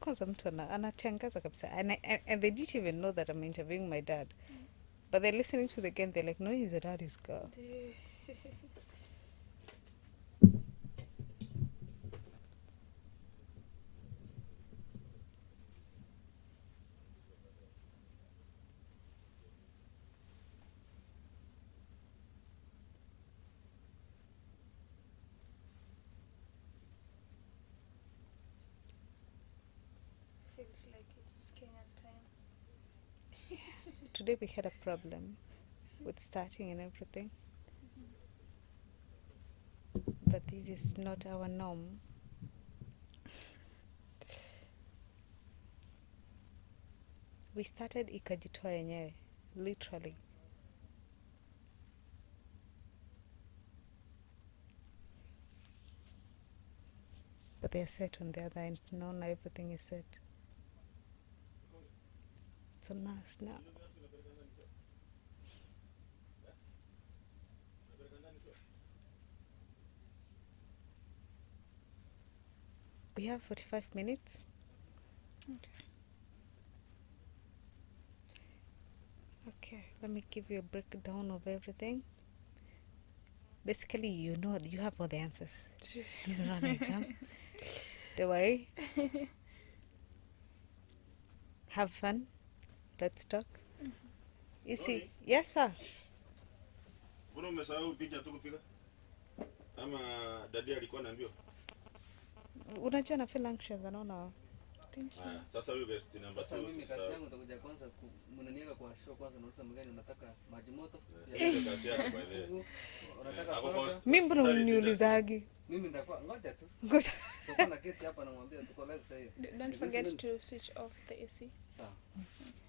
kwanza mtu anatangaza kabisa, and they didn't even know that I'm interviewing my dad, but they're listening to the game, they're like, no, he's a daddy's girl. Feels like it's Kenyan time. Today we had a problem with starting and everything, but this is not our norm. We started ikajitoa yenyewe, literally. But they are set on the other end. No, now everything is set. It's on us now. We have 45 minutes. Okay, let me give you a breakdown of everything. Basically, you know, you have all the answers. This is not an exam. Don't worry. Have fun. Let's talk. You see, yes, sir. Mbona umesahau picha tu kupiga? Ama dadi alikuwa anaambia? Unajua na feel anxious, anaona. Sasa wewe best number 2. Sasa mimi kazi yangu nitakuja kwanza mnaniweka kwa show kwanza, nauliza mgeni unataka maji moto? Kazi yako by the way. Unataka soda? Mimi mbona uniulizagi? Mimi nitakuwa ngoja tu. Ngoja. Tuko na kiti hapa namwambia tuko live sasa hivi. Don't forget to switch off the AC. Sawa.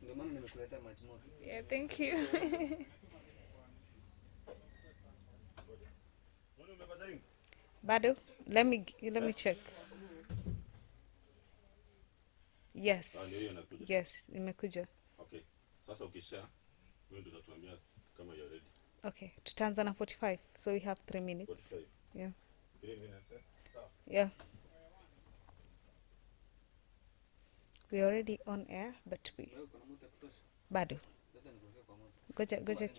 Ndio maana nimekuletea maji moto. Yeah, thank you. Bado? Let me check. Yes. Yes, imekuja. Okay. Sasa ukisha wewe ndio utatuambia kama you're ready. Okay, tutaanza na 45. So we have 3 minutes. 45. Yeah. 3 minutes. Yeah. We already on air, but we bado. Goja.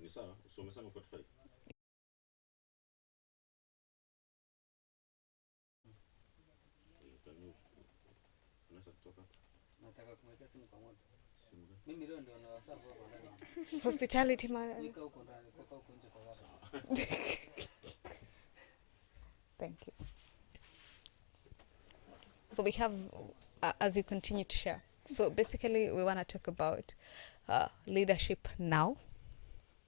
Ni sawa, so umesema 45. Unaweza kutoka? Nataka kumwekea simu kwa moto. Mimi leo ndio na WhatsApp hapo ndani. Hospitality man. Nika huko ndani, kutoka huko nje kwa watu. Thank you. So we have, as you continue to share. So basically, we want to talk about leadership now.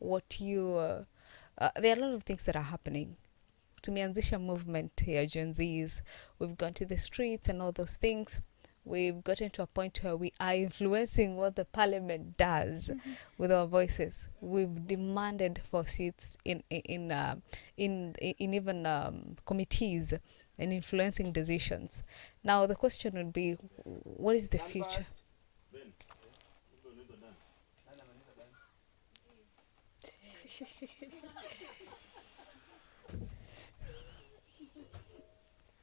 What you, there are a lot of things that are happening. Tumeanzisha movement here, Gen Zs. We've gone to the streets and all those things. We've gotten to a point where we are influencing what the parliament does with our voices. We've demanded for seats in even committees and influencing decisions. Now the question would be, what is the future?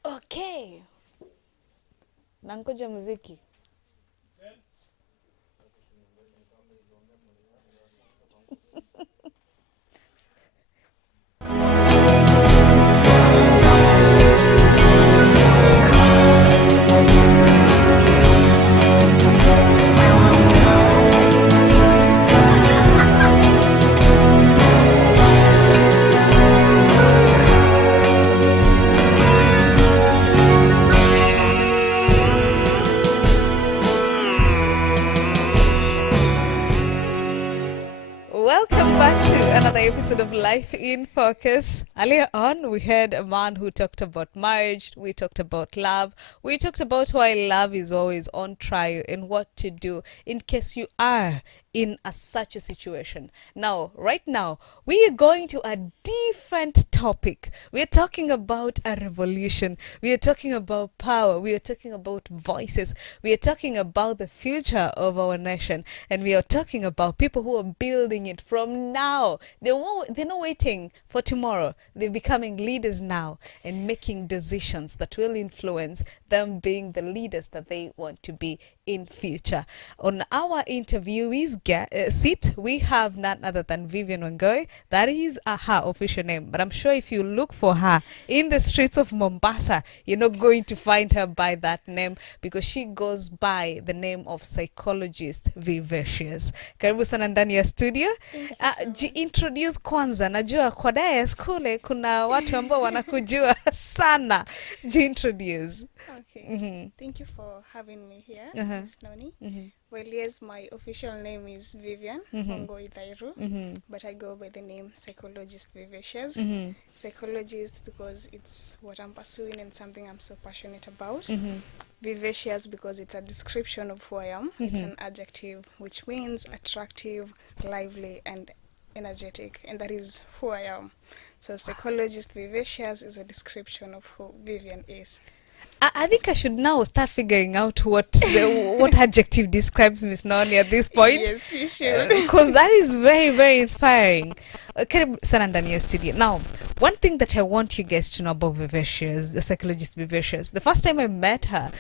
Okay. Nangoja muziki. episode of Life in Focus. Earlier on, we heard a man who talked about marriage, we talked about love, we talked about why love is always on trial and what to do in case you are in such a situation. Now, right now, we are going to a different topic. We are talking about a revolution. We are talking about power. We are talking about voices. We are talking about the future of our nation. And we are talking about people who are building it from now. They're not waiting for tomorrow. They're becoming leaders now and making decisions that will influence them being the leaders that they want to be in future. On our interviewees seat, we have none other than Vivian Wangui. That is her official name. But I'm sure if you look for her in the streets of Mombasa, you're not going to find her by that name because she goes by the name of Psychologist Vivacious. Karibu sana ndani ya studio. Introduce kwanza. Najua kwa dayas kule kuna watu ambao wanakujua sana. Introduce. Okay. Thank you for having me here, Miss Noni. Well, yes, my official name is Vivian Wangui Thairu, but I go by the name Psychologist Vivacious. Psychologist because it's what I'm pursuing and something I'm so passionate about. Vivacious because it's a description of who I am. It's an adjective which means attractive, lively, and energetic, and that is who I am. So Psychologist Vivacious is a description of who Vivian is. I think I should now start figuring out what adjective describes Miss Noni at this point. Yes, you should. Because that is very, very inspiring. Karibu sana ndani ya studio. Now, one thing that I want you guys to know about Vivacious, the Psychologist Vivacious, the first time I met her,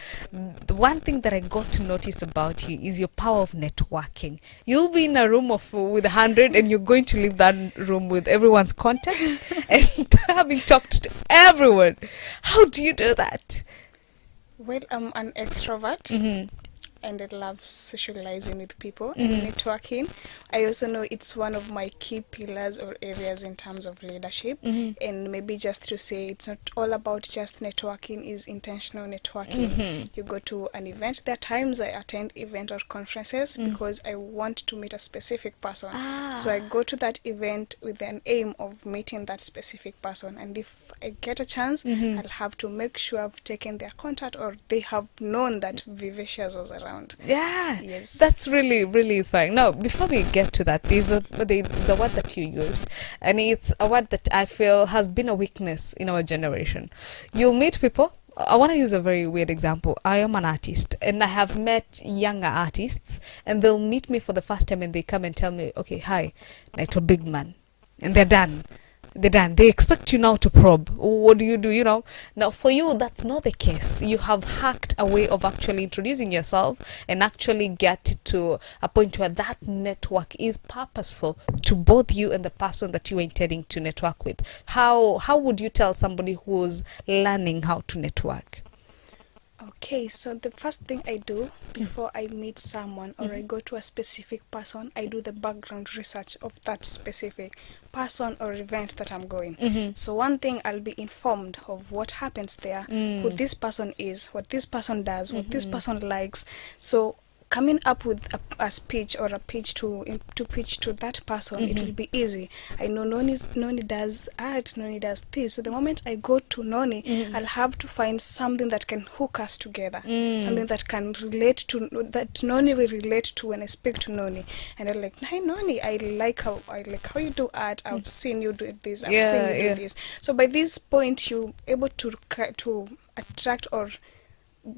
the one thing that I got to notice about you is your power of networking. You'll be in a room with 100 and you're going to leave that room with everyone's contact and having talked to everyone. How do you do that? Well, I'm an extrovert and I love socializing with people and networking. I also know it's one of my key pillars or areas in terms of leadership. And maybe just to say it's not all about just networking, is intentional networking. You go to an event. There are times I attend event or conferences because I want to meet a specific person. So I go to that event with an aim of meeting that specific person. And if I get a chance, I'll have to make sure I've taken their contact or they have known that Vivacious was around. Yeah, yes, that's really, really inspiring. Now, before we get to that, there's a word that you used, and it's a word that I feel has been a weakness in our generation. You'll meet people. I want to use a very weird example. I am an artist, and I have met younger artists, and they'll meet me for the first time, and they come and tell me, okay, hi, naitwa Big Man, and they're done. They expect you now to probe. What do? You know, now for you that's not the case. You have hacked a way of actually introducing yourself and actually get to a point where that network is purposeful to both you and the person that you are intending to network with. How would you tell somebody who's learning how to network? Okay, so the first thing I do before I meet someone or I go to a specific person, I do the background research of that specific person or event that I'm going. So one thing, I'll be informed of what happens there, who this person is, what this person does, what this person likes. So coming up with a speech or a pitch to pitch to that person, it will be easy. I know Noni does art, Noni does this. So the moment I go to Noni, I'll have to find something that can hook us together, something that can relate to, that Noni will relate to when I speak to Noni. And I'm like, hey Noni, I like how you do art. I've seen you do this. I've seen you do this. So by this point, you're able to attract or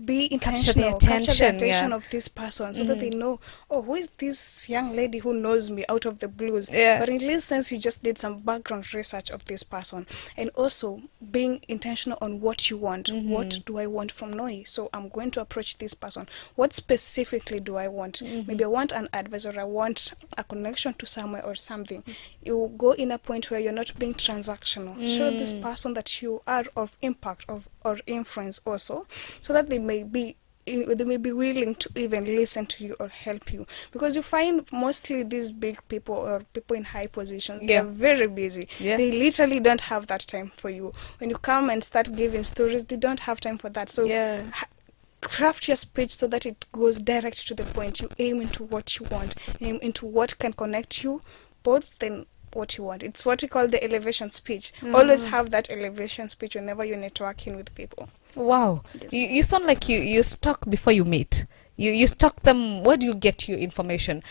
be intentional, capture the attention of this person, so that they know, oh, who is this young lady who knows me out of the blues. But in this sense, you just did some background research of this person, and also being intentional on what you want. What do I want from Noi? So I'm going to approach this person. What specifically do I want? Maybe I want an advice, or I want a connection to somewhere or something. You go in a point where you're not being transactional. Show this person that you are of impact or influence also, so that they may be willing to even listen to you or help you, because you find mostly these big people or people in high positions, they are very busy. They literally don't have that time for you. When you come and start giving stories, they don't have time for that. So craft your speech so that it goes direct to the point. You aim into what you want, aim into what can connect you both, then what you want. It's what we call the elevation speech. Always have that elevation speech whenever you're networking with people. Wow. Yes. You sound like you talk before you meet. You stalk them. Where do you get your information?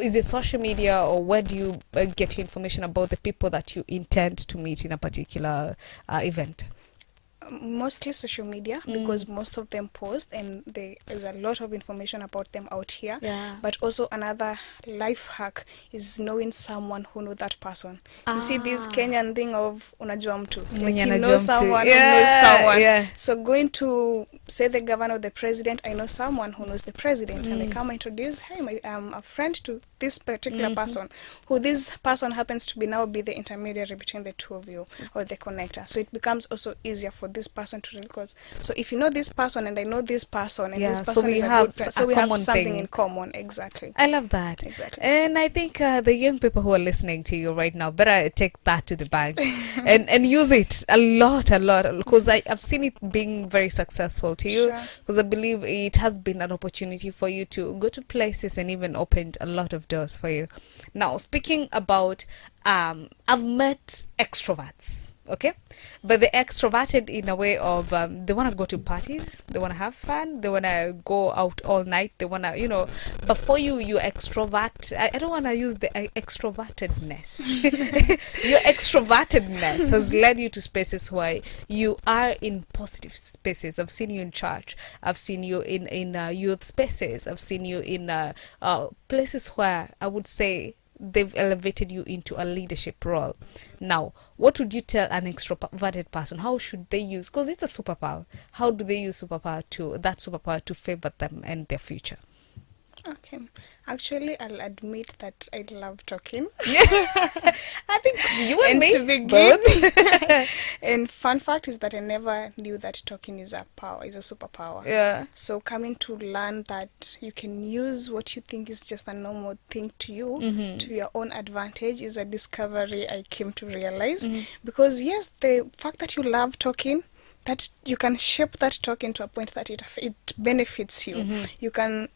Is it social media, or where do you get your information about the people that you intend to meet in a particular event? Mostly social media, because most of them post, and there is a lot of information about them out here. Yeah. But also another life hack is knowing someone who knows that person. You see this Kenyan thing of unajua mtu, like you know someone who knows someone. Yeah. So going to say the governor or the president, I know someone who knows the president, and they come introduce, hey, I'm a friend to this particular person, who this person happens to be now be the intermediary between the two of you, or the connector. So it becomes also easier for this person to record. So if you know this person and I know this person, and this person is a good person, so we have something in common. Exactly. I love that. Exactly. And I think the young people who are listening to you right now better take that to the bank and use it a lot, because I've seen it being very successful to you, because I believe it has been an opportunity for you to go to places and even opened a lot of doors for you. Now, speaking about, I've met extroverts, okay, but they're extroverted in a way of they want to go to parties, they want to have fun, they want to go out all night, they want to, but for you extrovert, I don't want to use the extrovertedness. Your extrovertedness has led you to spaces where you are in positive spaces. I've seen you in church, I've seen you in youth spaces, I've seen you in places where I would say they've elevated you into a leadership role. Now, what would you tell an extroverted person? How should they use, because it's a superpower, how do they use that superpower to favor them and their future? Okay. Actually, I'll admit that I love talking. I think you and me to begin. And fun fact is that I never knew that talking is a superpower. Yeah. So coming to learn that you can use what you think is just a normal thing to you to your own advantage is a discovery I came to realize. Because yes, the fact that you love talking, that you can shape that talking to a point that it benefits you. You can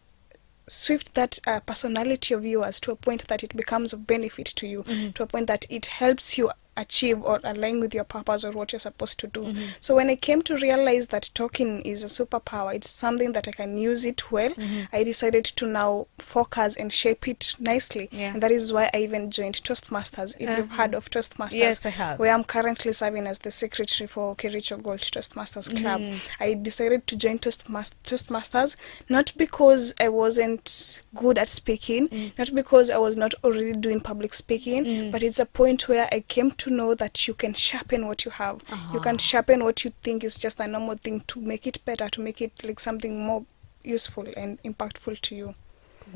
swift that personality of yours to a point that it becomes of benefit to you, to a point that it helps you achieve or align with your purpose or what you're supposed to do. So when I came to realize that talking is a superpower, it's something that I can use it well, I decided to now focus and shape it nicely. And that is why I even joined Toastmasters. If you've heard of Toastmasters, yes, I have. Where I'm currently serving as the secretary for Kericho Gold Toastmasters Club. I decided to join Toastmasters not because I wasn't good at speaking, not because I was not already doing public speaking, but it's a point where I came to know that you can sharpen what you have. You can sharpen what you think is just a normal thing to make it better, to make it like something more useful and impactful to you.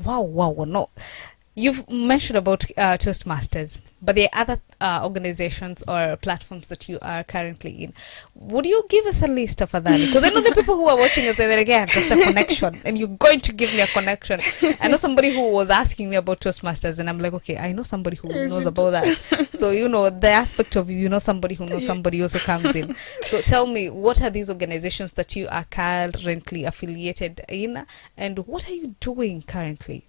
Wow. No, you've mentioned about Toastmasters, but there are other organizations or platforms that you are currently in. Would you give us a list of other? Because I know the people who are watching us, they're again just a connection, and you're going to give me a connection. I know somebody who was asking me about Toastmasters, and I'm like, okay, I know somebody who knows about that. So the aspect of somebody who knows somebody also comes in. So tell me, what are these organizations that you are currently affiliated in, and what are you doing currently?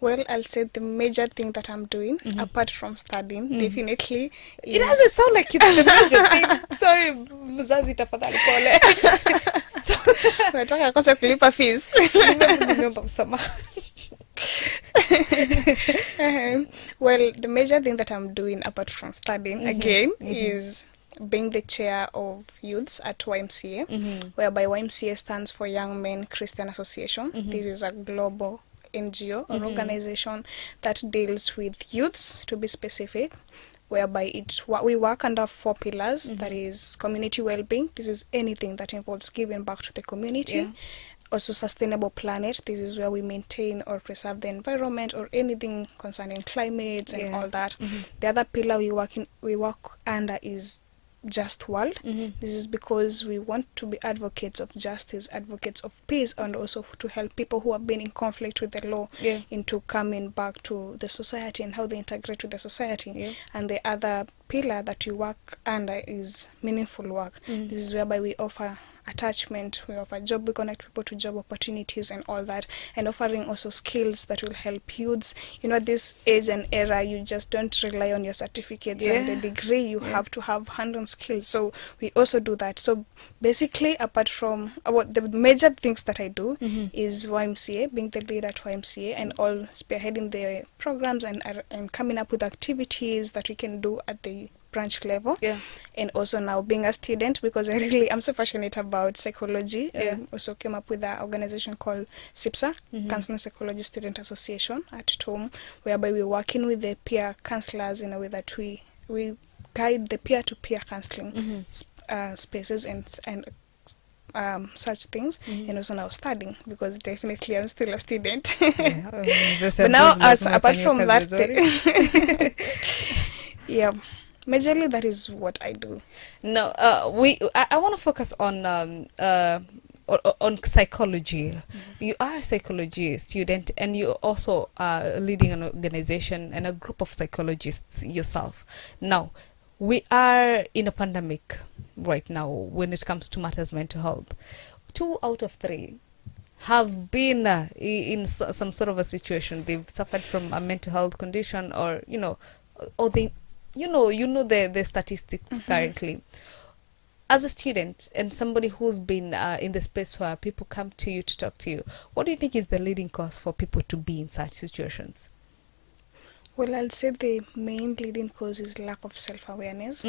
Well, I'll say the major thing that I'm doing, apart from studying, definitely is... It doesn't sound like it's the major thing. Sorry, mzazi tafadhali pole. Nataka kosa kulipa fees. Well, the major thing that I'm doing apart from studying, again, is being the chair of youths at YMCA, whereby YMCA stands for Young Men Christian Association. This is a global NGO or organization that deals with youths, to be specific, whereby we work under 4 pillars. That is community well-being. This is anything that involves giving back to the community. Also sustainable planet. This is where we maintain or preserve the environment or anything concerning climate and all that. The other pillar we work under is just world. This is because we want to be advocates of justice, advocates of peace, and also to help people who have been in conflict with the law into coming back to the society and how they integrate with the society. And the other pillar that we work under is meaningful work. This is whereby we offer attachment. We offer job, we connect people to job opportunities and all that, and offering also skills that will help youths. You know, at this age and era, you just don't rely on your certificates and the degree. You have to have hand-on skills. So we also do that. So basically, apart from the major things that I do is YMCA, being the lead at YMCA, and all spearheading the programs and coming up with activities that we can do at the branch level, and also now being a student, because I'm so passionate about psychology. Also came up with an organization called SIPSA, Counseling Psychology Student Association at TOM, whereby we're working with the peer counselors in a way that we guide the peer-to-peer counseling spaces and such things, and also now studying, because definitely I'm still a student. But now, apart from that, majorly that is what I do. No, I want to focus on psychology. You are a psychology student, and you also are leading an organization and a group of psychologists yourself. Now, we are in a pandemic right now when it comes to matters mental health. 2 out of 3 have been in some sort of a situation. They've suffered from a mental health condition, or or they the statistics currently. As a student and somebody who's been in the space where people come to you to talk to you, what do you think is the leading cause for people to be in such situations? Well, I'll say the main leading cause is lack of self-awareness.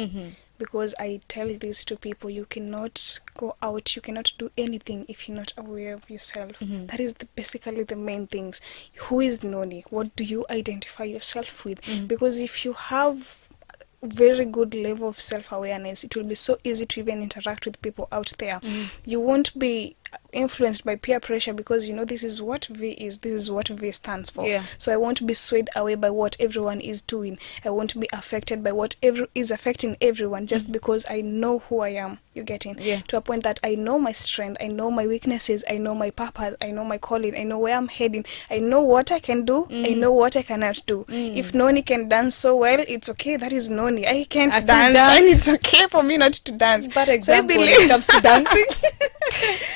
Because I tell this to people, you cannot go out, you cannot do anything if you're not aware of yourself. That is basically the main things. Who is Noni? What do you identify yourself with? Because if you have very good level of self-awareness, it will be so easy to even interact with people out there. You won't be influenced by peer pressure, because this is what V is, this is what V stands for. So I won't be swayed away by what everyone is doing. I won't be affected by what is affecting everyone, just because I know who I am. You're getting to a point that I know my strength, I know my weaknesses, I know my purpose, I know my calling, I know where I'm heading, I know what I can do, I know what I cannot do. If Noni can dance so well, it's okay, that is Noni. I can't dance, and it's okay for me not to dance. But example, when it comes to dancing.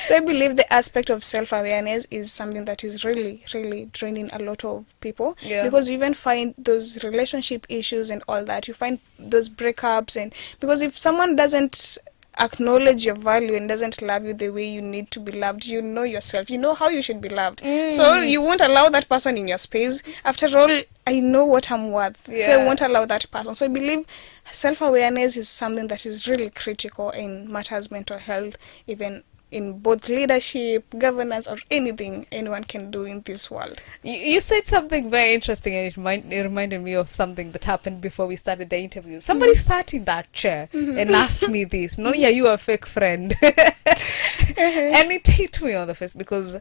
So I believe the aspect of self-awareness is something that is really, really draining a lot of people, because you even find those relationship issues and all that. You find those breakups, and because if someone doesn't acknowledge your value and doesn't love you the way you need to be loved, you know yourself, you know how you should be loved, so you won't allow that person in your space. After all, I know what I'm worth, so I won't allow that person. So I believe self-awareness is something that is really critical in matters mental health, even in both leadership, governance, or anything anyone can do in this world. You said something very interesting, and it reminded me of something that happened before we started the interview. Somebody sat in that chair and asked me this, "No, yeah, you are a fake friend." And it hit me on the face, because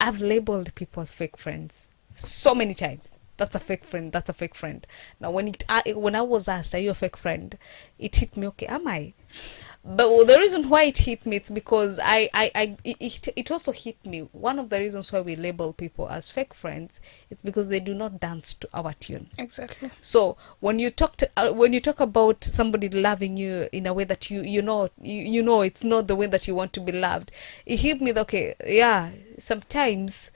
I've labeled people as fake friends so many times. That's a fake friend, that's a fake friend. Now, when I was asked, "Are you a fake friend?" it hit me, okay, am I? But the reason why it hit me, it's because it also hit me. One of the reasons why we label people as fake friends, it's because they do not dance to our tune. Exactly. So when you talk about somebody loving you in a way that you know it's not the way that you want to be loved, it hit me that, okay, yeah, sometimes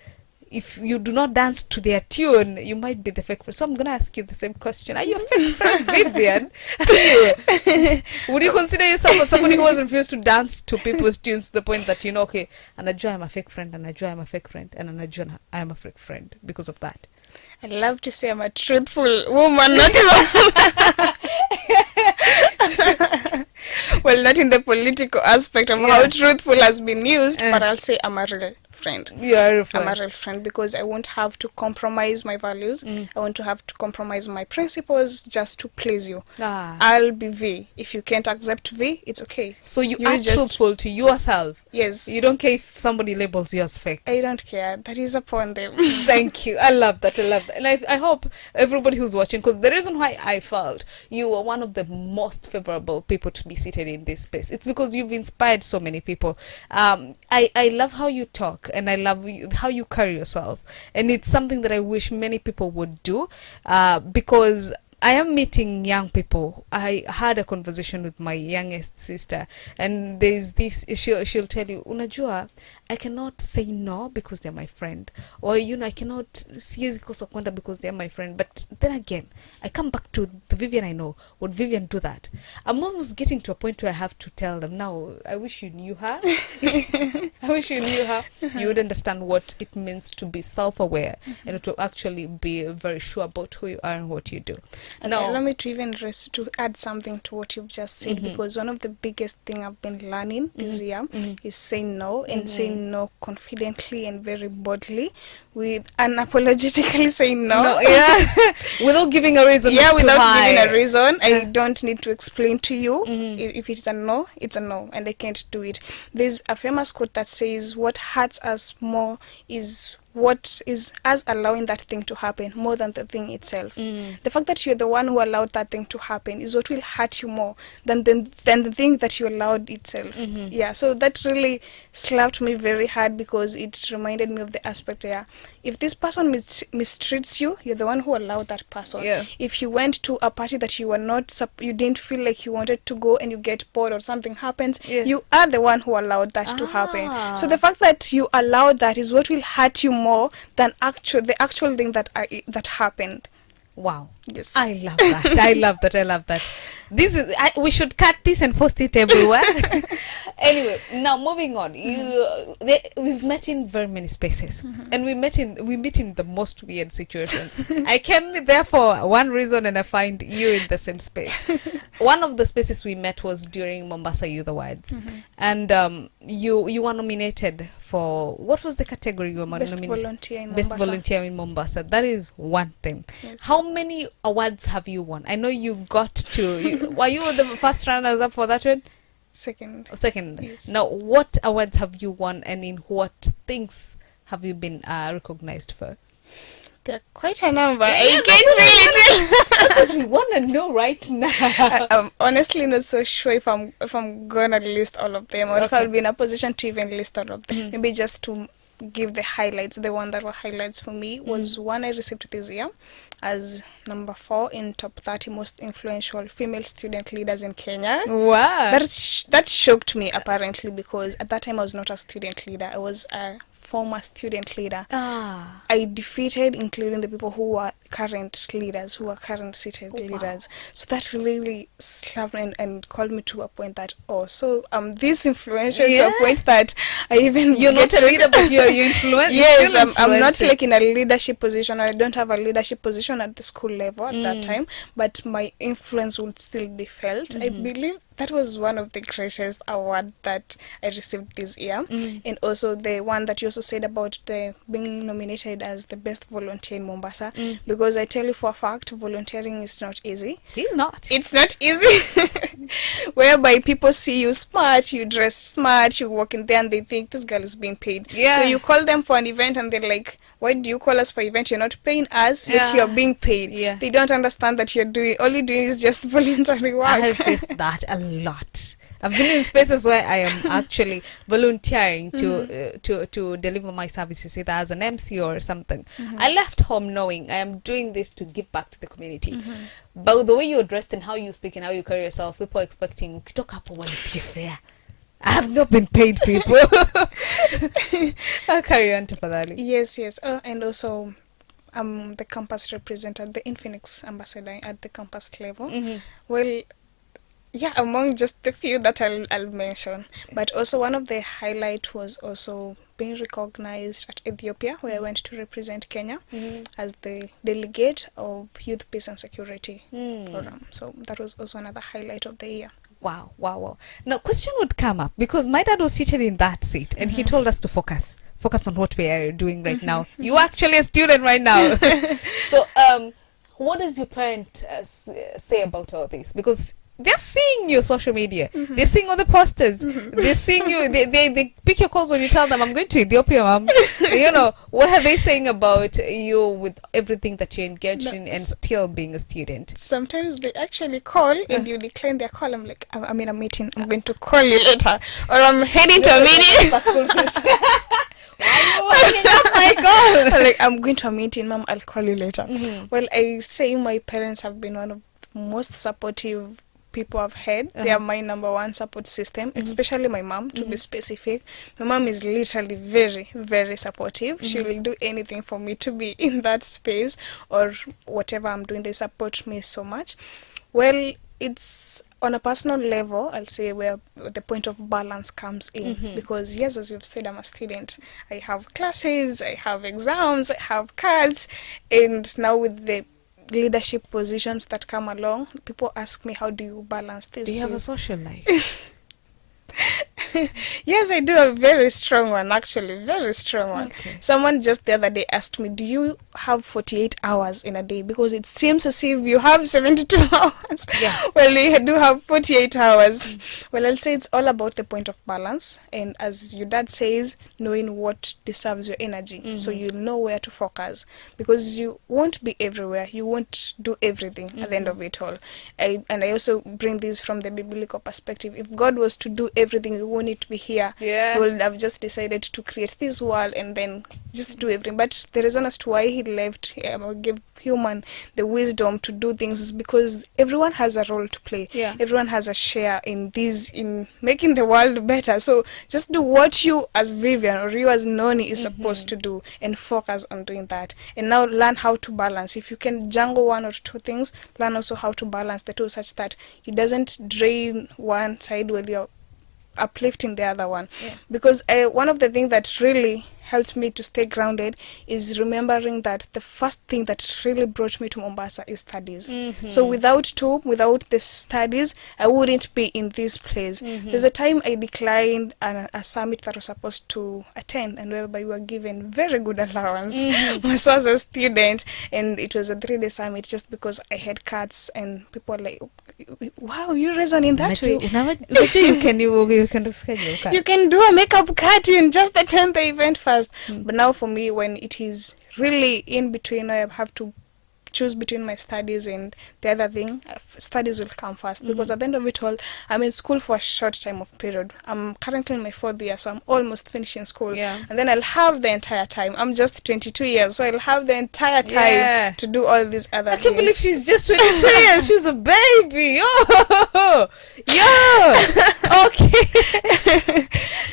if you do not dance to their tune, you might be the fake friend. So I'm gonna ask you the same question: are you a fake friend, Vivian? Would you consider yourself as somebody who has refused to dance to people's tunes to the point that okay, anajua I'm a fake friend, anajua I'm a fake friend, and anajua I am a fake friend because of that? I love to say I'm a truthful woman, not even well, not in the political aspect of how truthful has been used, but I'll say I'm a real friend. I'm a real friend, because I won't have to compromise my values. I won't have to compromise my principles just to please you. I'll be V. If you can't accept V, it's okay. So you are truthful to yourself. Yes. You don't care if somebody labels you as fake. I don't care. That is upon them. Thank you. I love that. And I hope everybody who's watching, because the reason why I felt you are one of the most favorable people to be seated in this space, it's because you've inspired so many people. I love how you talk, and I love how you carry yourself, and it's something that I wish many people would do, because I am meeting young people. I had a conversation with my youngest sister, and there's this, she'll tell you, unajua, I cannot say no because they're my friend, or I cannot siwezi kosa kwenda because they're my friend. But then again, I come back to the Vivian I know. Would Vivian do that? I'm almost getting to a point where I have to tell them, now, I wish you knew her. I wish you knew her. You would understand what it means to be self-aware and to actually be very sure about who you are and what you do. And Now, allow me to even to add something to what you've just said, because one of the biggest thing I've been learning this year is saying no, and saying no confidently and very boldly, with unapologetically saying no. Without giving a reason. Without giving a reason. I don't need to explain to you. If it's a no, it's a no, and I can't do it. There's a famous quote that says, what hurts us more is what is us allowing that thing to happen more than the thing itself. The fact that you're the one who allowed that thing to happen is what will hurt you more than the thing that you allowed itself. So that really slapped me very hard, because it reminded me of the aspect where if this person mistreats you, you're the one who allowed that person. If you went to a party that you were not, you didn't feel like you wanted to go, and you get bored or something happens, you are the one who allowed that to happen. So the fact that you allowed that is what will hurt you more than the actual thing that happened. Wow. Yes. I love that. I love that. This is we should cut this and post it everywhere. Anyway, now moving on. We've met in very many spaces, and we meet in the most weird situations. I came there for one reason, and I find you in the same space. One of the spaces we met was during Mombasa Youth Awards, and you were nominated for, what was the category you were nominated? Best volunteer in Mombasa. That is one thing. Yes. How many awards have you won? I know you got to. Were you the first runners up for that one? Second. Yes. Now, what awards have you won, and in what things have you been recognized for? There are quite a number. I can't really tell. That's what we want to know right now. I'm honestly not so sure if I'm gonna list all of them, or if I'll be in a position to even list all of them. Maybe just to give the highlights. The one that were highlights for me was one I received this year as number 4 in top 30 most influential female student leaders in Kenya. Wow. That shocked me, apparently, because at that time I was not a student leader. I was a former student leader. I defeated, including the people who were current leaders, who are current seated leaders. So that really slapped me and called me to a point that, so this influential to a point that I even you're not a leader, but you're influential. Yes, I'm not like in a leadership position. I don't have a leadership position at the school level at that time, but my influence would still be felt. I believe that was one of the greatest awards that I received this year. And also the one that you also said about the being nominated as the best volunteer in Mombasa, because I tell you for a fact, volunteering is not easy. It's not easy. Whereby people see you smart, you dress smart, you walk in there and they think this girl is being paid. So you call them for an event and they're like, why do you call us for event? You're not paying us, yet you're being paid. They don't understand that all you're doing is just voluntary work. I have faced that a lot. I've been in spaces where I am actually volunteering to deliver my services, either as an MC or something. I left home knowing I am doing this to give back to the community. But the way you're dressed and how you speak and how you carry yourself, people are expecting, ukitoka hapo walipie fair. I have not been paid, people. I'll carry on to Fadali. Yes. And also, the campus representative, the Infinix ambassador at the campus level. Well, among just the few that I'll mention. But also one of the highlight was also being recognized at Ethiopia, where I went to represent Kenya as the delegate of Youth Peace and Security Forum. So that was also another highlight of the year. Wow. Now, question would come up, because my dad was seated in that seat and he told us to focus on what we are doing right now. You're actually a student right now. So, what does your parent say about all this? Because they're seeing your social media. They're seeing all the posters. They're seeing you. They pick your calls when you tell them, I'm going to Ethiopia, mom. What are they saying about you with everything that you're engaged in and still being a student? Sometimes they actually call and you decline their call. I'm like, I'm in a meeting. I'm going to call you later. Or I'm heading to a meeting. My God. Like, I'm going to a meeting, mom, I'll call you later. Well, I say my parents have been one of the most supportive people I've had. They are my number one support system, especially my mom, to be specific. My mom is literally very, very supportive. She will do anything for me to be in that space or whatever I'm doing. They support me so much. Well, it's on a personal level, I'll say, where the point of balance comes in. Because, yes, as you've said, I'm a student. I have classes, I have exams, I have cards. And now with the leadership positions that come along, people ask me, how do you balance this? Do you have a social life? Yes, I do, a very strong one, actually, very strong one. Okay. Someone just the other day asked me, do you have 48 hours in a day? Because it seems as if you have 72 hours. Yeah. Well, you do have 48 hours. Well, I'll say it's all about the point of balance. And as your dad says, knowing what deserves your energy. So you'll know where to focus. Because you won't be everywhere. You won't do everything at the end of it all. And I also bring this from the biblical perspective. If God was to do everything, we won't need to be here. Yeah. He would have just decided to create this world and then just do everything. But the reason as to why he left or gave human the wisdom to do things is because everyone has a role to play. Yeah. Everyone has a share in this, in making the world better. So just do what you as Vivian or you as Noni is supposed to do and focus on doing that. And now learn how to balance. If you can jungle one or two things, learn also how to balance the two such that it doesn't drain one side while you're uplifting the other one. Because one of the things that really helps me to stay grounded is remembering that the first thing that really brought me to Mombasa is studies. So without the studies, I wouldn't be in this place. There's a time I declined a summit that I was supposed to attend, and whereby we were given very good allowance also as a student, and it was a 3-day summit just because I had cuts, and people were like, wow, you reason in that way. You can reschedule cards. You can do a makeup cut and just attend the event first. But now for me, when it is really in between, I have to choose between my studies and the other thing, studies will come first. Because at the end of it all, I'm in school for a short time of period. I'm currently in my 4th year, so I'm almost finishing school. Yeah. And then I'll have the entire time. I'm just 22 years, so I'll have the entire time to do all these other things. I can't believe she's just 22 years. She's a baby. Yo. Okay.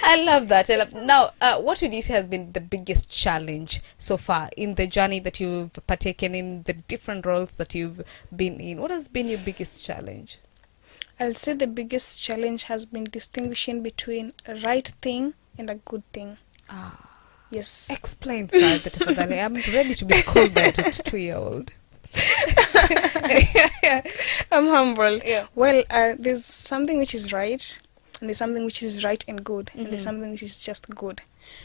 I love that. Now, what would you say has been the biggest challenge so far in the journey that you've partaken in, the different roles that you've been in? What has been your biggest challenge? I'll say the biggest challenge has been distinguishing between a right thing and a good thing. Yes. Explain that. I'm ready to be schooled by a 22-year-old. I'm humble. Yeah. Well, there's something which is right, and there's something which is right and good, and there's something which is just good.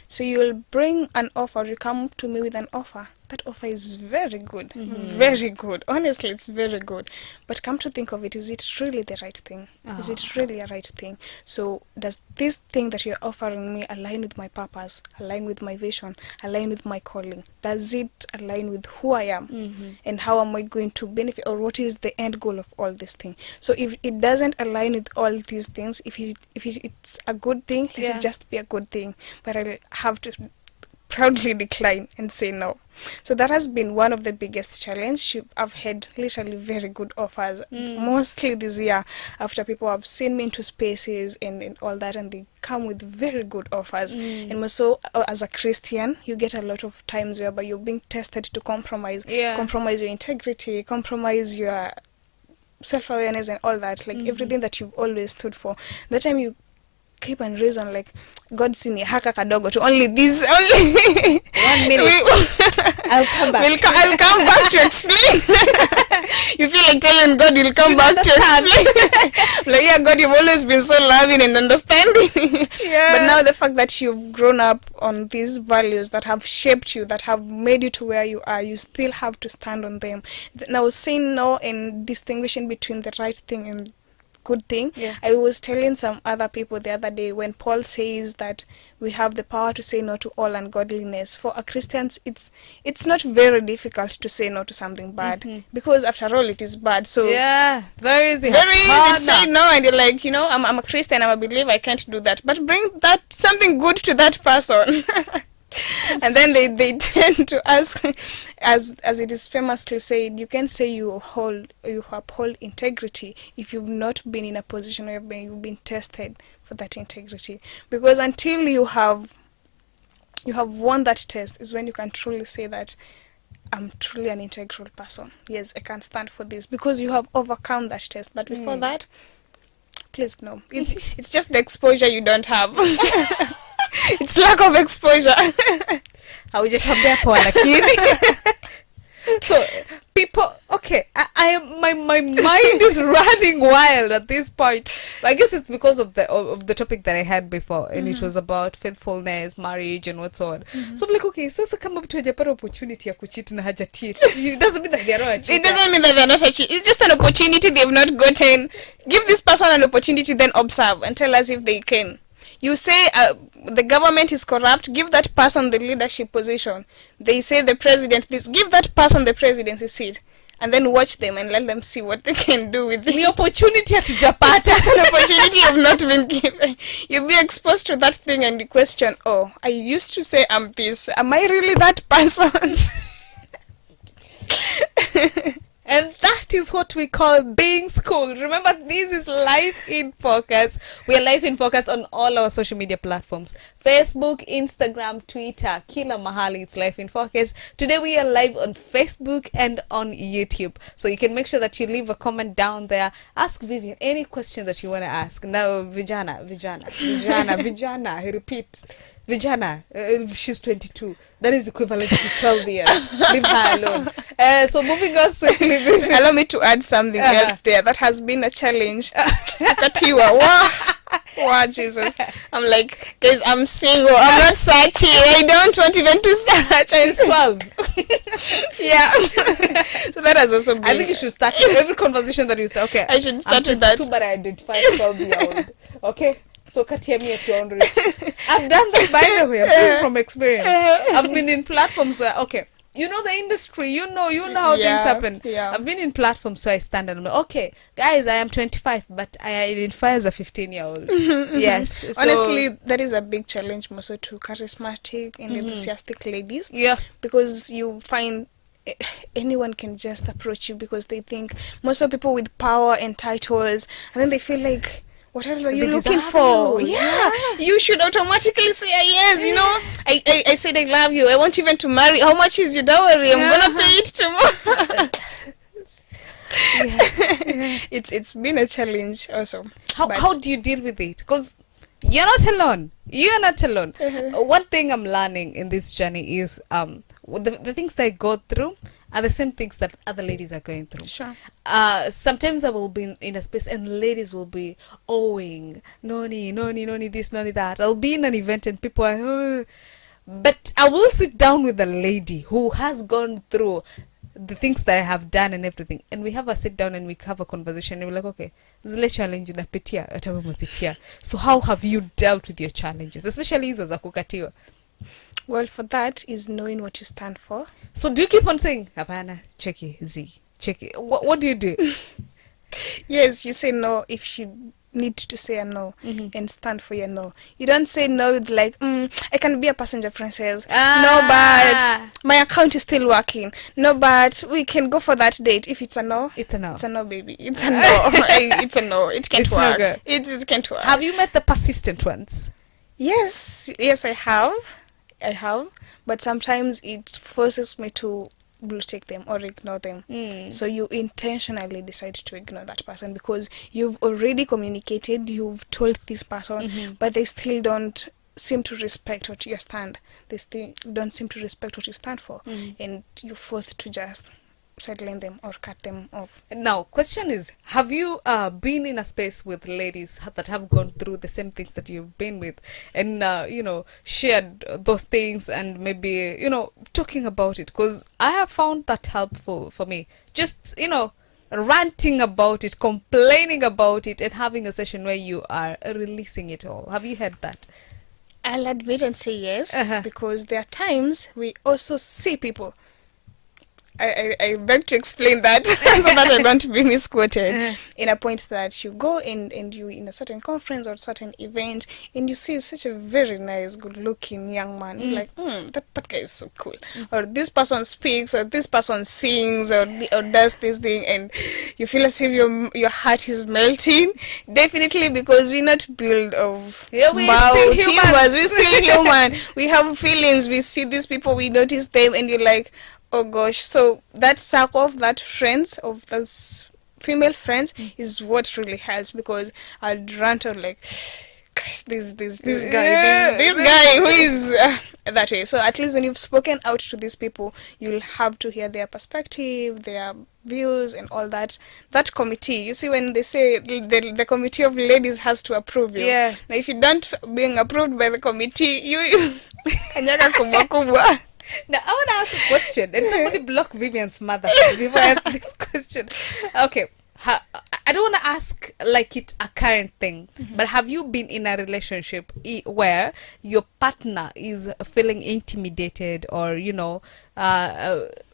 So you'll bring an offer, you come to me with an offer. That offer is very good, very good. Honestly, it's very good. But come to think of it, is it really the right thing? Is it really a right thing? So does this thing that you're offering me align with my purpose, align with my vision, align with my calling? Does it align with who I am? And how am I going to benefit, or what is the end goal of all this thing? So if it doesn't align with all these things, if it's a good thing, let it just be a good thing. But I'll have to proudly decline and say no. So that has been one of the biggest challenge. I've had literally very good offers, mostly this year, after people have seen me into spaces and all that, and they come with very good offers. And also, as a Christian, you get a lot of times whereby you're being tested to compromise your integrity, compromise your self-awareness and all that, like everything that you've always stood for. That time you keep and reason like, God sini haka kadogo to only this, only 1 minute. I'll come back. I'll come back to explain. You feel like telling God you'll come back to explain. Like, yeah, God, you've always been so loving and understanding. But now the fact that you've grown up on these values that have shaped you, that have made you to where you are, you still have to stand on them. Now, saying no and distinguishing between the right thing and good thing. I was telling some other people the other day, when Paul says that we have the power to say no to all ungodliness, for a Christians it's not very difficult to say no to something bad, because after all it is bad. So very easy to say no, and you're like, I'm a Christian, I'm a believer, I can't do that, but bring that something good to that person. And then they tend to ask, as it is famously said, you can say you uphold integrity if you've not been in a position where you've been tested for that integrity. Because until you have won that test is when you can truly say that I'm truly an integral person. Yes, I can stand for this, because you have overcome that test. But before that, please no. It's just the exposure you don't have. It's lack of exposure. Haujatembea kwa lakini. So people, okay, my mind is running wild at this point. I guess it's because of the topic that I had before, and it was about faithfulness, marriage, and what's on. So I'm like, okay, sasa kama mtu hajapata opportunity ya kucheat na hajacheat, it doesn't mean that they're not a cheater. It doesn't mean that they're not a cheat. It's just an opportunity they've not gotten. Give this person an opportunity, then observe and tell us if they can. You say the government is corrupt, give that person the leadership position. They say the president this, give that person the presidency seat, and then watch them and let them see what they can do with it. The opportunity at Japan. It's just an opportunity you've not been given. You'll be exposed to that thing and you question, oh, I used to say I'm this. Am I really that person? And that is what we call being schooled. Remember, this is Life in Focus. We are Life in Focus on all our social media platforms. Facebook, Instagram, Twitter, kila mahali, it's Life in Focus. Today we are live on Facebook and on YouTube. So you can make sure that you leave a comment down there. Ask Vivian any question that you want to ask. Now, Vijana, I repeat. Vijana, she's 22. That is equivalent to 12 years. Leave her alone. So moving on swiftly. Allow me to add something else there. That has been a challenge. Wow, Jesus. I'm like, guys, I'm single. I'm not searching. I don't want even to search. I'm 12. Yeah. So that has also been. I think you should start every conversation that you say. Okay, I should start with that. But I identify 12-year-old. Okay. So Katia me at your own risk. I've done that, by the way. I'm saying from experience. I've been in platforms where, okay, you know the industry, you know how things happen. Yeah. I've been in platforms where I stand and I'm like, okay, guys, I am 25, but I identify as a 15-year-old. Yes. Honestly, that is a big challenge, also to charismatic and enthusiastic ladies. Yeah. Because you find anyone can just approach you because they think most of people with power and titles, and then they feel like, what else are you looking for? Yeah. You should automatically say yes. You know, I said I love you. I want even to marry. How much is your dowry? I'm gonna pay it tomorrow. It's been a challenge also. How do you deal with it? Because you're not alone. You are not alone. One thing I'm learning in this journey is the things that I go through are the same things that other ladies are going through. Sure. Sometimes I will be in a space and ladies will be owing, noni, this, noni, that. I'll be in an event and people are, but I will sit down with a lady who has gone through the things that I have done and everything, and we have a sit down and we have a conversation and we're like, okay, zile challenge napitia, hata wewe umepitia. So how have you dealt with your challenges, especially hizo za kukatiwa? Well, for that is knowing what you stand for. So do you keep on saying, hapana, cheki, cheki? What do you do? Yes, you say no if you need to say a no and stand for your no. You don't say no with like, I can be a passenger princess. No, but my account is still working. No, but we can go for that date. If it's a no, it's a no. It's a no, baby. It's a no. It's a no. It can't work. No, it can't work. Have you met the persistent ones? Yes, I have. But sometimes it forces me to blue tick them or ignore them. So you intentionally decide to ignore that person because you've already communicated, you've told this person, but they still don't seem to respect what you stand. They still don't seem to respect what you stand for, and you're forced to just sideline them or cut them off. Now, question is, have you been in a space with ladies that have gone through the same things that you've been with and, shared those things and maybe, talking about it? Because I have found that helpful for me. Just, ranting about it, complaining about it, and having a session where you are releasing it all. Have you had that? I'll admit and say yes, because there are times we also see people. I beg to explain that so that I don't be misquoted. In a point that you go and you in a certain conference or certain event and you see such a very nice, good-looking young man. You're like, that guy is so cool. Or this person speaks, or this person sings, or does this thing, and you feel as if your heart is melting. Definitely, because we're not built of we're still humans. We're still human. We have feelings. We see these people, we notice them, and you're like, oh gosh. So that circle of that friends, of those female friends, is what really helps, because I'd rant on like, gosh, this guy who is that way. So at least when you've spoken out to these people, you'll have to hear their perspective, their views, and all that. That committee, you see, when they say the committee of ladies has to approve you. Yeah. Now, if you don't being approved by the committee, you kanyaga kubwa kubwa. Now, I want to ask a question, and somebody block Vivian's mother before I ask this question. Okay, I don't want to ask like it's a current thing, but have you been in a relationship where your partner is feeling intimidated, or, you know,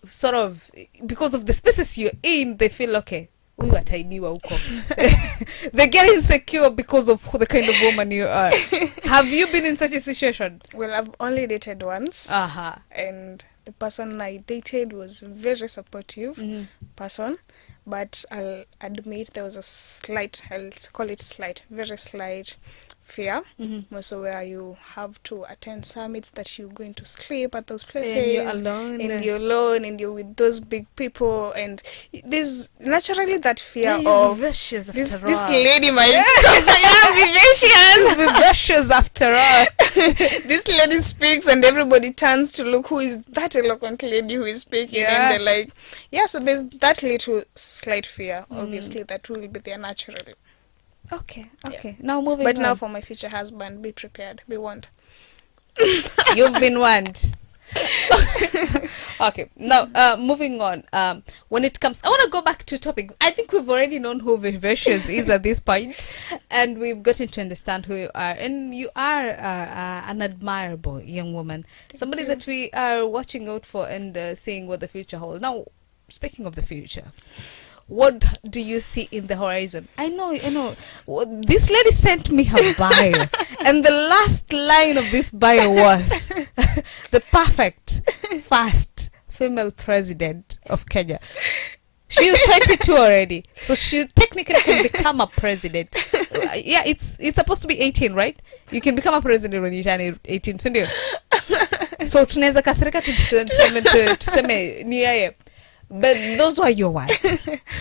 sort of because of the spaces you're in, they feel, okay, they get insecure because of the kind of woman you are. Have you been in such a situation? Well, I've only dated once, and the person I dated was a very supportive person, but I'll admit there was a slight, I'll call it slight, very slight fear, also where you have to attend summits that you're going to sleep at those places, and you're alone, and you're with those big people, and there's naturally that fear of this lady might vivacious after all. This lady speaks and everybody turns to look, who is that eloquent lady who is speaking, and they're like, so there's that little slight fear, obviously, that will be there naturally. Okay. Now moving But on. now for my future husband, be prepared, be warned. You've been warned. Okay, now moving on. When it comes, I want to go back to topic. I think we've already known who Vivacious is at this point, and we've gotten to understand who you are. And you are an admirable young woman, somebody that we are watching out for and seeing what the future holds. Now, speaking of the future, what do you see in the horizon? I know. This lady sent me her bio, and the last line of this bio was the perfect first female president of Kenya. She is 22 already, so she technically can become a president. Yeah, it's supposed to be 18, right? You can become a president when you turn 18, so tunaweza kasirika tuseme ni yeye. But those were your words.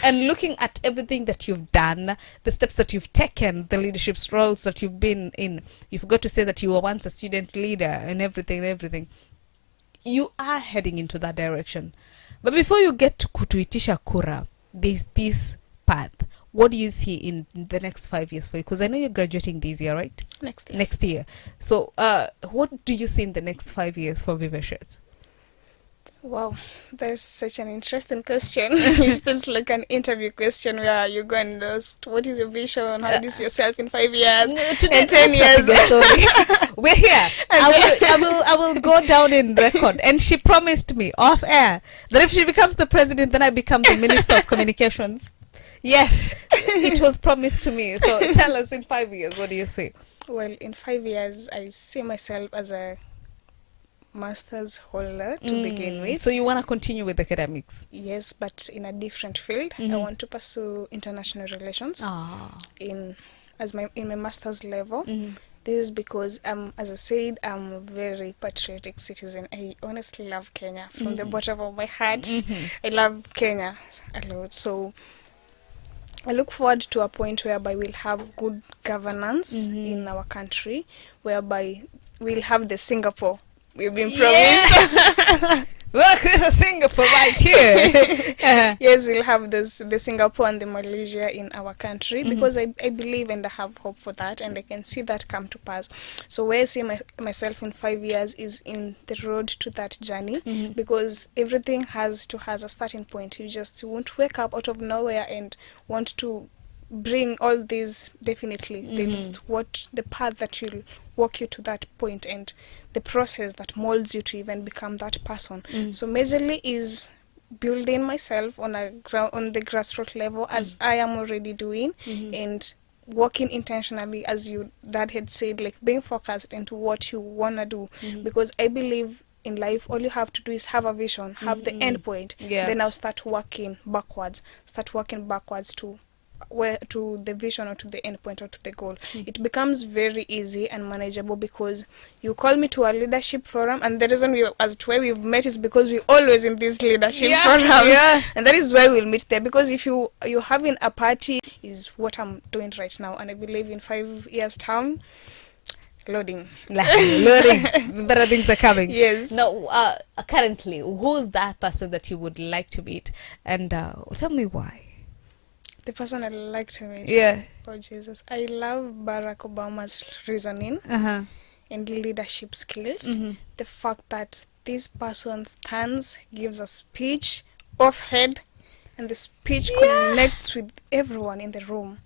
And looking at everything that you've done, the steps that you've taken, the leadership roles that you've been in, you forgot to say that you were once a student leader and everything. You are heading into that direction. But before you get to kutuitisha kura, there's this path. What do you see in the next 5 years for you? Because I know you're graduating this year, right? Next year. So what do you see in the next 5 years for Vivacious? Wow, that's such an interesting question. It feels like an interview question where you go and ask, what is your vision? How do you see yourself in 5 years? In 10 years? We're here. I will go down in record. And she promised me off air that if she becomes the president, then I become the Minister of Communications. Yes, it was promised to me. So tell us, in 5 years, what do you see? Well, in 5 years, I see myself as a master's holder to begin with. So you want to continue with academics? Yes, but in a different field. I want to pursue international relations in my master's level. This is because as I said, I'm a very patriotic citizen. I honestly love Kenya from the bottom of my heart. I love Kenya a lot. So I look forward to a point whereby we'll have good governance in our country, whereby we'll have the Singapore we've been promised. We want to create a Singapore right here. Yes, we'll have the Singapore and the Malaysia in our country, because I believe and I have hope for that, and I can see that come to pass. So where I see myself in 5 years is in the road to that journey, because everything has a starting point. You won't wake up out of nowhere and want to bring all these. Definitely there's the path that will walk you to that point, and the process that molds you to even become that person. So majorly is building myself on the grassroots level as I am already doing, and working intentionally, as you dad had said, like being focused into what you wanna do, because I believe in life all you have to do is have a vision, have the end point, then I'll start working backwards to the vision or to the end point or to the goal. It becomes very easy and manageable, because you call me to a leadership forum, and the reason as to why we've met is because we're always in these leadership forums, and that is why we'll meet there. Because if you're having a party, is what I'm doing right now, and I believe in 5 years time, loading better things are coming. Yes. Now, currently, who's that person that you would like to meet, and tell me why? The person I like to meet. Yeah. Oh Jesus, I love Barack Obama's reasoning and leadership skills. The fact that this person stands, gives a speech off head, and the speech connects with everyone in the room.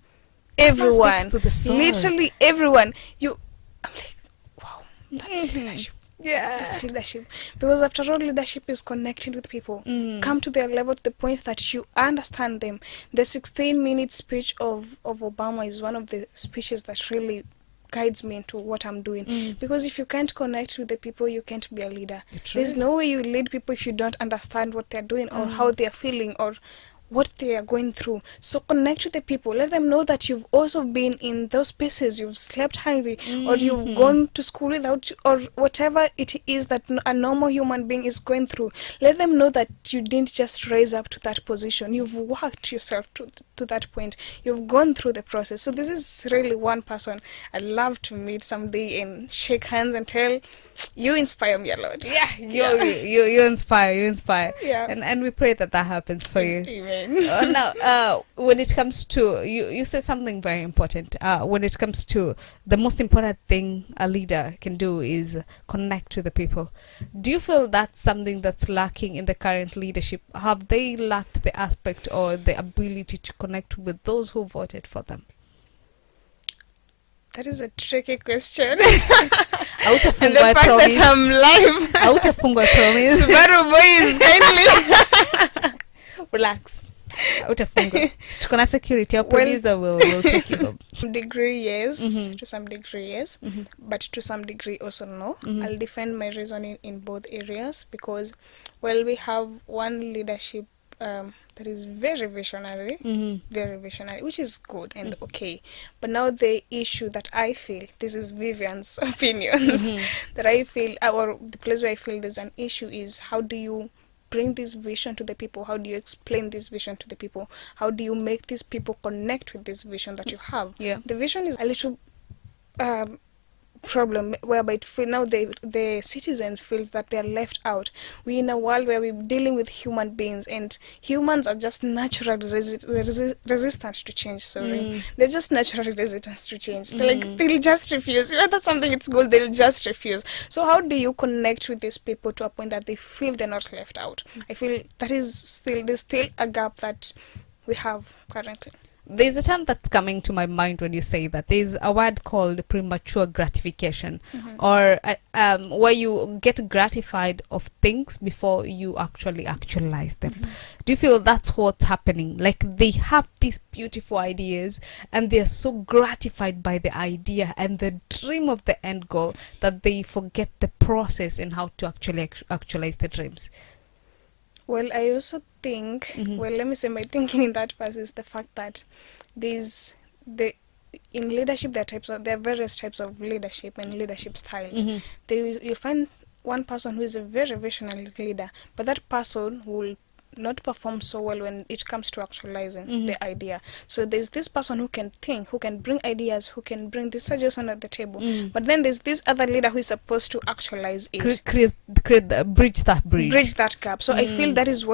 Everyone, literally everyone. I'm like, wow, that's leadership. Yeah, that's leadership. Because after all, leadership is connecting with people. Come to their level, to the point that you understand them. The 16-minute speech of Obama is one of the speeches that really guides me into what I'm doing. Because if you can't connect with the people, you can't be a leader. There's no way you lead people if you don't understand what they're doing or how they're feeling or what they are going through. So connect with the people. Let them know that you've also been in those spaces. You've slept hungry, or you've gone to school without, or whatever it is that a normal human being is going through. Let them know that you didn't just rise up to that position. You've worked yourself to that point. You've gone through the process. So this is really one person I'd love to meet someday and shake hands and tell, you inspire me a lot. You inspire. Yeah. And we pray that happens for you. Amen. Now, when it comes to, you said something very important. When it comes to the most important thing a leader can do is connect with the people. Do you feel that's something that's lacking in the current leadership? Have they lacked the aspect or the ability to connect with those who voted for them? That is a tricky question. And the fact that I'm live. Subaru boys, kindly. Relax. Tuko na security. Our producer will take you home. Degree, yes. To some degree, yes. But to some degree also no. I'll defend my reasoning in both areas, because, well, we have one leadership that is very visionary, which is good and okay. But now the issue that I feel, this is Vivian's opinions, that I feel, or the place where I feel there's an issue is, how do you bring this vision to the people? How do you explain this vision to the people? How do you make these people connect with this vision that you have? Yeah. The vision is a little problem, whereby now the citizen feels that they are left out. We're in a world where we're dealing with human beings, and humans are just naturally resistant to change. They're just naturally resistant to change. They'll just refuse. Whether something it's good, they'll just refuse. So how do you connect with these people to a point that they feel they're not left out? I feel that there's still a gap that we have currently. There's a term that's coming to my mind when you say that. There's a word called premature gratification, or where you get gratified of things before you actually actualize them. Do you feel that's what's happening? Like, they have these beautiful ideas and they're so gratified by the idea and the dream of the end goal that they forget the process and how to actually actualize the dreams. Well, I also think, well, let me say my thinking in that part is the fact that in leadership there are various types of leadership and leadership styles. You find one person who is a very visionary leader, but that person will not perform so well when it comes to actualizing the idea. So there's this person who can think, who can bring ideas, who can bring the suggestion at the table, but then there's this other leader who is supposed to actualize it, bridge that gap. So I feel that is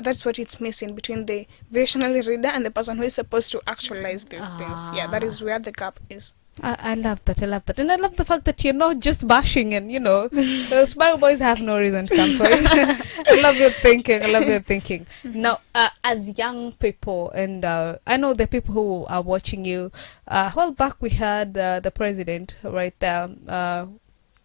that's what it's missing between the visionary leader and the person who is supposed to actualize these things. Yeah, that is where the gap is. I love that. And I love the fact that you're not just bashing and, those Subaru boys have no reason to come for you. I love your thinking. Now, as young people, and I know the people who are watching you, a while back we had the president right there,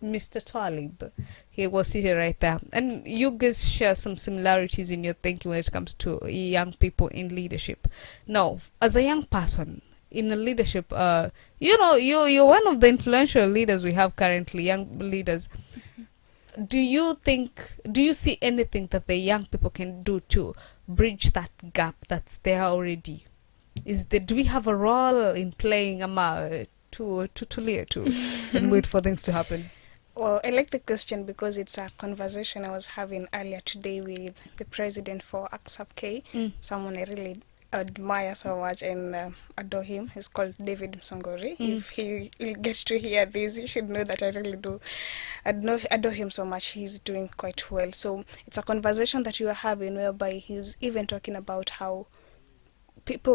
Mr. Talib. He was sitting right there. And you guys share some similarities in your thinking when it comes to young people in leadership. Now, as a young person in a leadership, you're one of the influential leaders we have currently, young leaders. Do you see anything that the young people can do to bridge that gap that's there already? Do we have a role in playing to and wait for things to happen? Well, I like the question because it's a conversation I was having earlier today with the president for AXAPK, someone I really admire so much and adore him. He's called David Msongori. If he gets to hear this, he should know that I really do adore him so much. He's doing quite well. So it's a conversation that you are having whereby he's even talking about how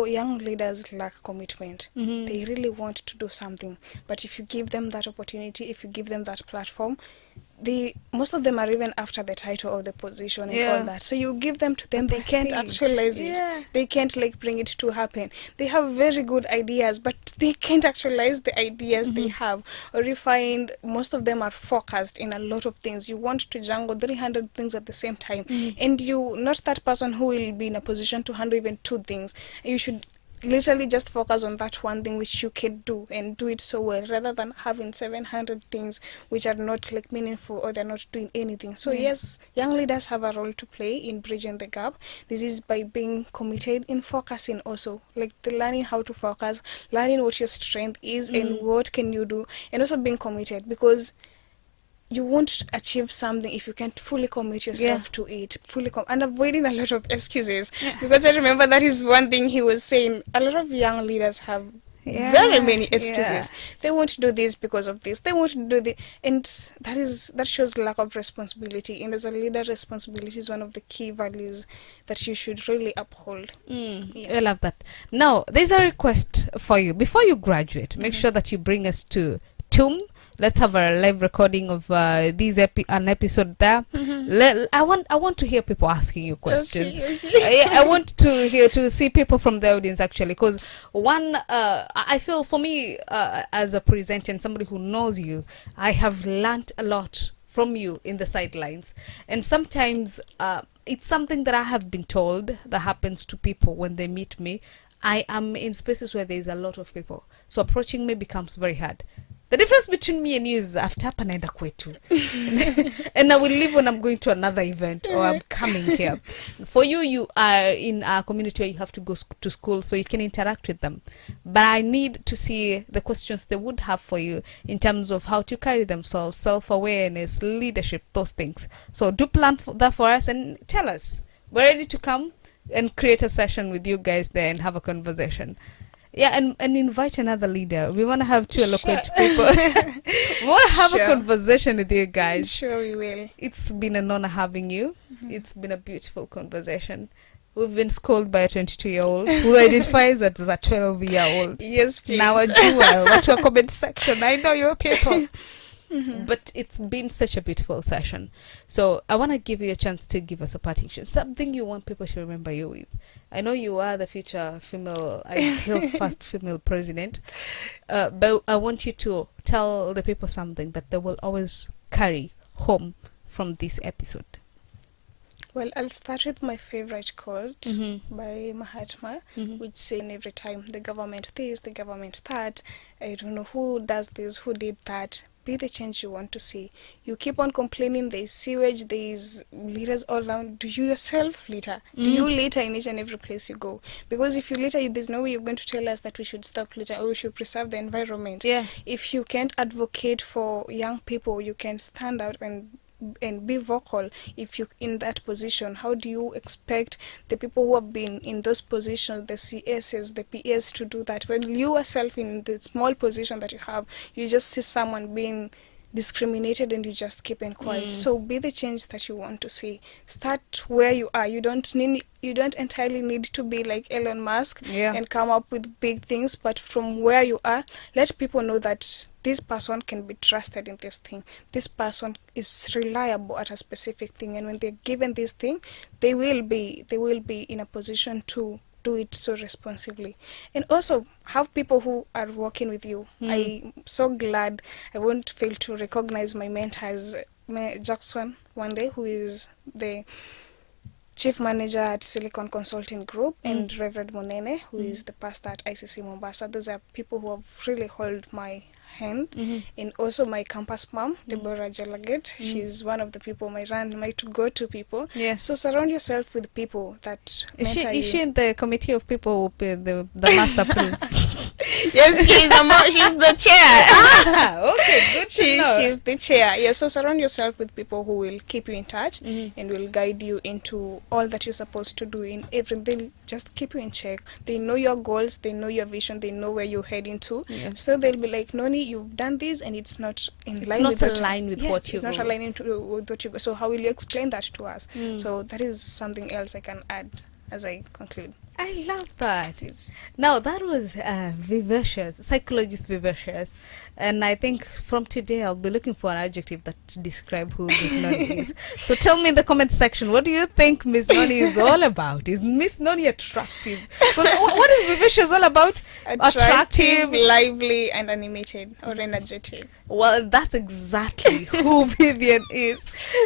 young leaders lack commitment. They really want to do something, but if you give them that opportunity, if you give them that platform, most of them are even after the title of the position and all that. So you give them to them, they can't actualize it. They can't bring it to happen. They have very good ideas, but they can't actualize the ideas they have. Or you find most of them are focused in a lot of things. You want to juggle 300 things at the same time, and you not that person who will be in a position to handle even 2 things. You should literally just focus on that one thing which you can do and do it so well, rather than having 700 things which are not meaningful or they're not doing anything. So yes, young leaders have a role to play in bridging the gap. This is by being committed in focusing also, the learning how to focus, learning what your strength is and what can you do, and also being committed, because you won't achieve something if you can't fully commit yourself to it, and avoiding a lot of excuses. Because I remember that is one thing he was saying. A lot of young leaders have very many excuses. They won't do this because of this. They won't do the, and that shows lack of responsibility. And as a leader, responsibility is one of the key values that you should really uphold. I love that. Now, there's a request for you. Before you graduate, make sure that you bring us to TUM. Let's have a live recording of an episode there. I want to hear people asking you questions. I want to see people from the audience, actually, because I feel for me as a presenter and somebody who knows you, I have learnt a lot from you in the sidelines, and sometimes it's something that I have been told that happens to people when they meet me. I am in spaces where there is a lot of people, so approaching me becomes very hard. The difference between me and you is after panaenda kwetu, and I will leave when I'm going to another event or I'm coming here. For you, you are in a community where you have to go to school, so you can interact with them. But I need to see the questions they would have for you in terms of how to carry themselves, self-awareness, leadership, those things. So do plan that for us and tell us. We're ready to come and create a session with you guys there and have a conversation. Yeah, and invite another leader. We want to have 2 eloquent people. We want to have a conversation with you guys. Sure, we will. It's been an honor having you. It's been a beautiful conversation. We've been schooled by a 22-year-old who identifies as a 12-year-old. Yes, please. Now a jewel. What's your comment section? I know your people. But it's been such a beautiful session. So I want to give you a chance to give us a parting shot, something you want people to remember you with. I know you are the future ideal first female president, but I want you to tell the people something that they will always carry home from this episode. Well, I'll start with my favorite quote by Mahatma, which says every time, the government this, the government that, I don't know who does this, who did that. Be the change you want to see. You keep on complaining, there's sewage, there's litters all around. Do you yourself litter? Do you litter in each and every place you go? Because if you litter, there's no way you're going to tell us that we should stop litter or we should preserve the environment. If you can't advocate for young people, you can stand out and be vocal. If you're in that position, how do you expect the people who have been in those positions, the CSs, the PS, to do that when you yourself in the small position that you have, you just see someone being discriminated and you just keep in quiet? So be the change that you want to see. Start where you are. You don't entirely need to be like Elon Musk and come up with big things, but from where you are, let people know that this person can be trusted in this thing. This person is reliable at a specific thing, and when they're given this thing, they will be in a position to do it so responsibly, and also have people who are working with you. I'm so glad. I won't fail to recognize my mentors, Jackson one day, who is the chief manager at Silicon Consulting Group, and Reverend Monene, who is the pastor at ICC Mombasa. Those are people who have really held my hand. And also my campus mom, Deborah Jalagate. She's one of the people, my to-go-to people. Yeah. So surround yourself with people that mentor Is she you. in the committee of people who pay the master pool? Yes, she's the chair. Okay, good to know. She's the chair. Yeah, so surround yourself with people who will keep you in touch and will guide you into all that you're supposed to do in everything. They'll just keep you in check. They know your goals, they know your vision, they know where you're heading to. Yeah. So they'll be like, Noni, you've done this and it's not in line with what you it's not aligning with what you go. So how will you explain that to us? So that is something else I can add as I conclude. I love that. Now, that was Vivacious, Psychologist Vivacious. And I think from today, I'll be looking for an adjective that describe who Miss Noni is. So tell me in the comment section, what do you think Miss Noni is all about? Is Miss Noni attractive? Because what is Vivacious all about? Attractive, lively, and animated or energetic. Well, that's exactly who Vivian is.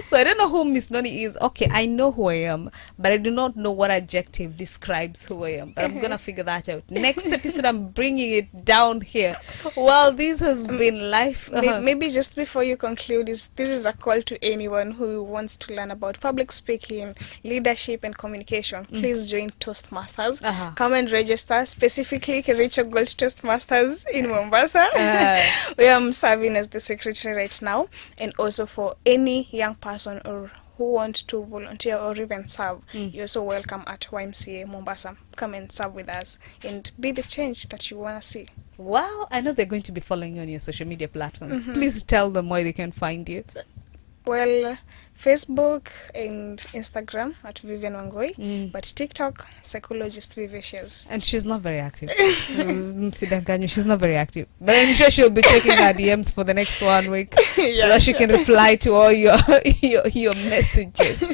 So I don't know who Miss Noni is. Okay, I know who I am, but I do not know what adjective describes who I am. But I'm gonna figure that out. Next episode, I'm bringing it down here. Well, this has been life. Maybe just before you conclude, this is a call to anyone who wants to learn about public speaking, leadership, and communication. Please join Toastmasters. Come and register, specifically Kericho Gold Toastmasters in Mombasa. Where I'm serving as the secretary right now, and also for any young person or who want to volunteer or even serve, you're so welcome at YMCA Mombasa. Come and serve with us and be the change that you want to see. Well, I know they're going to be following you on your social media platforms. Please tell them where they can find you. Well, Facebook and Instagram at Vivian Wangui, but TikTok, Psychologist Vivacious. And she's not very active. She's not very active. But I'm sure she'll be checking her DMs for the next 1 week so that she can reply to all your messages.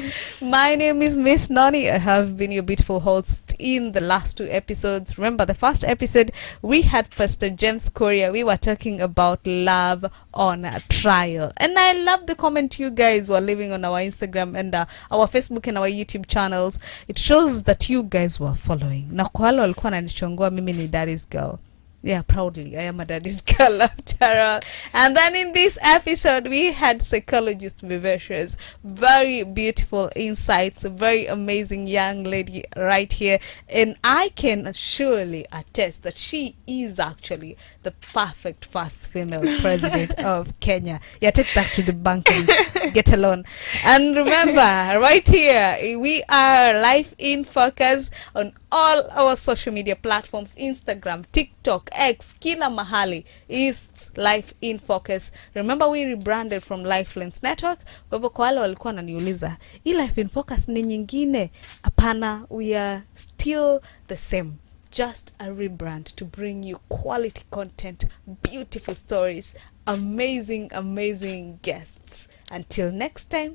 My name is Miss Noni. I have been your beautiful host in the last 2 episodes. Remember, the first episode, we had Pastor James Korea. We were talking about love on trial. And I love the comment you guys were leaving on our Instagram and our Facebook and our YouTube channels. It shows that you guys were following. Na kwa wale walikuwa wananichongoa mimi ni daddy's girl. Yeah, proudly, I am a daddy's girl after all. And then in this episode, we had Psychologist Vivacious. Very beautiful insights, a very amazing young lady right here. And I can surely attest that she is actually the perfect first female president of Kenya. Yeah, take that to the bank and get a loan. And remember, right here, we are live in focus on all our social media platforms, Instagram, TikTok, X, kila mahali is Life in Focus. Remember, we rebranded from Lifelines Network. Kwa hivyo kwa wale walikuwa wananiuliza, hii Life in Focus ni nyingine? Apana, we are still the same. Just a rebrand to bring you quality content, beautiful stories, amazing guests. Until next time,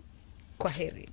kwaheri.